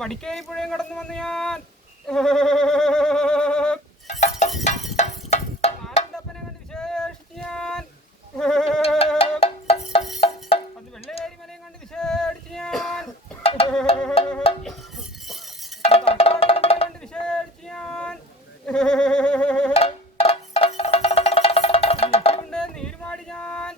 മടിക്കേരി പുഴയും കടന്നു വന്ന് ഞാൻ. ആനന്ദപ്പനെ കണ്ട് വിശേഷിച്ച് ഞാൻ. അത് വെള്ളേരി മലയും കണ്ട് വിശേഷിച്ച് ഞാൻ. കണ്ട് വിശേഷിച്ച് ഞാൻ. നീരുമാടി ഞാൻ.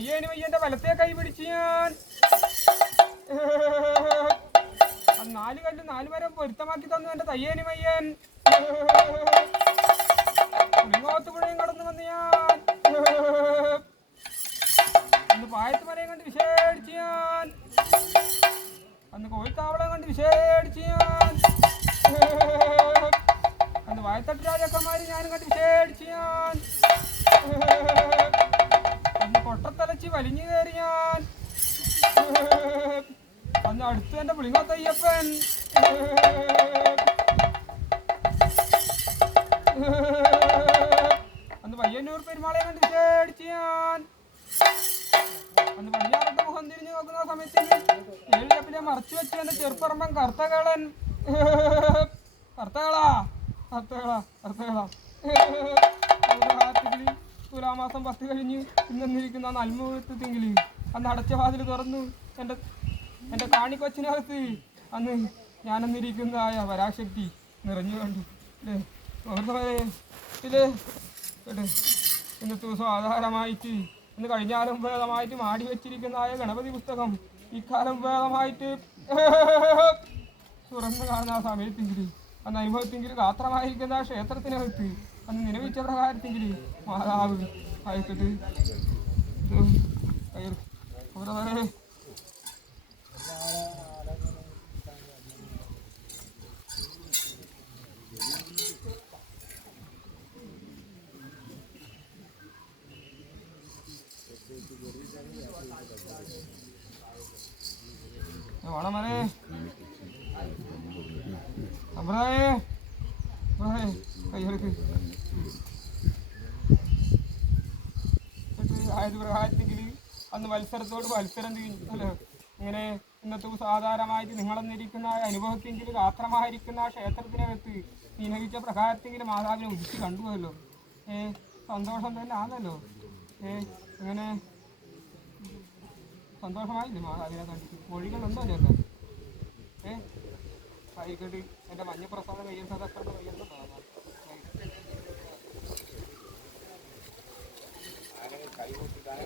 അത് അയ്യന്റെ വലത്തെ കൈ പിടിച്ച് ഞാൻ. നാല് കല്ല് നാല് മരം പൊരുത്തമാക്കി തന്നു എന്റെ തയ്യേന് മയ്യൻ പുളിങ്ങോത്ത് പുഴയും കടന്നു വന്ന് ഞാൻ. അന്ന് പായത്ത് മലയും കണ്ട് വിശേഷിച്ച് ഞാൻ. അന്ന് കോഴിത്താവളം കണ്ട് വിശേഷിച്ച് ഞാൻ. അന്ന് വായത്തട്ട് രാജാക്കന്മാര് ഞാനും കണ്ട് വിശേഷിച്ച് ഞാൻ. പുളിങ്ങോത്തയ്യപ്പൻ അന്ന് പയ്യന്നൂർ പെരുമാളെ കണ്ട് ചേടിച്ച് ഞാൻ അന്ന് പടിഞ്ഞാറോട്ട് മുഖം തിരിഞ്ഞു നോക്കുന്ന സമയത്ത് ഏഴ് കപ്പിലെ മറച്ചു വെച്ചു എന്റെ ചെറുപ്പറമ്പൻ കർത്തകളൻ കർത്തകളാ കർത്തകളാ കർത്തകളാ തുലാമാസം പത്ത് കഴിഞ്ഞ് ഇന്നിരിക്കുന്ന നൽമുഴുത്ത് തിങ്കിളി അന്ന് അടച്ച വാതിൽ തുറന്നു എന്റെ എന്റെ കാണിക്കൊച്ചിനകത്ത് അന്ന് ഞാനന്നിരിക്കുന്നതായ പരാശക്തി നിറഞ്ഞു കണ്ടു. അല്ലേ കേട്ടെ ഇന്നത്തെ ദിവസം ആധാരമായിട്ട് ഇന്ന് കഴിഞ്ഞാലും ഭേദമായിട്ട് മാടി വെച്ചിരിക്കുന്നതായ ഗണപതി പുസ്തകം ഇക്കാലം ഭേദമായിട്ട് തുറന്നു കാണുന്ന ആ സമയത്തെങ്കിൽ അന്ന് അനുഭവത്തെങ്കിൽ ഗാത്രമായിരിക്കുന്ന ആ ക്ഷേത്രത്തിനകത്ത് അന്ന് നിലവിച്ച പ്രകാരത്തെങ്കിൽ മാതാവ് അയച്ചിട്ട് അവരവരെ വണമനെ അമ്രായേ അമ്രായേ കൈയെടുക്ക് ആയത് പ്രകാരത്തെങ്കിൽ അന്ന് മത്സരത്തോട് മത്സരം അല്ലോ ഇങ്ങനെ ഇന്നത്തെ സാധാരണമായിട്ട് നിങ്ങളെന്നിരിക്കുന്ന അനുഭവത്തെങ്കിലും ഗാത്രമായിരിക്കുന്ന ആ ക്ഷേത്രത്തിനകത്ത് നിലവിച്ച പ്രകാരത്തെങ്കിലും മാതാവിനെ ഉദിച്ച് കണ്ടുവല്ലോ. ഏ സന്തോഷം തന്നെ ആണല്ലോ. ഏ ഇങ്ങനെ സന്തോഷമായില്ലേ മാതാവിനെ കണ്ടിട്ട്? മൊഴികളുണ്ടോ ചേട്ടാ ഏ ആയിക്കോട്ടെ. എന്റെ മഞ്ഞപ്രസാദം കയ്യുന്നത് കണ്ട് കയ്യുന്നത് കൈ കൊടുത്തിട്ടാണ്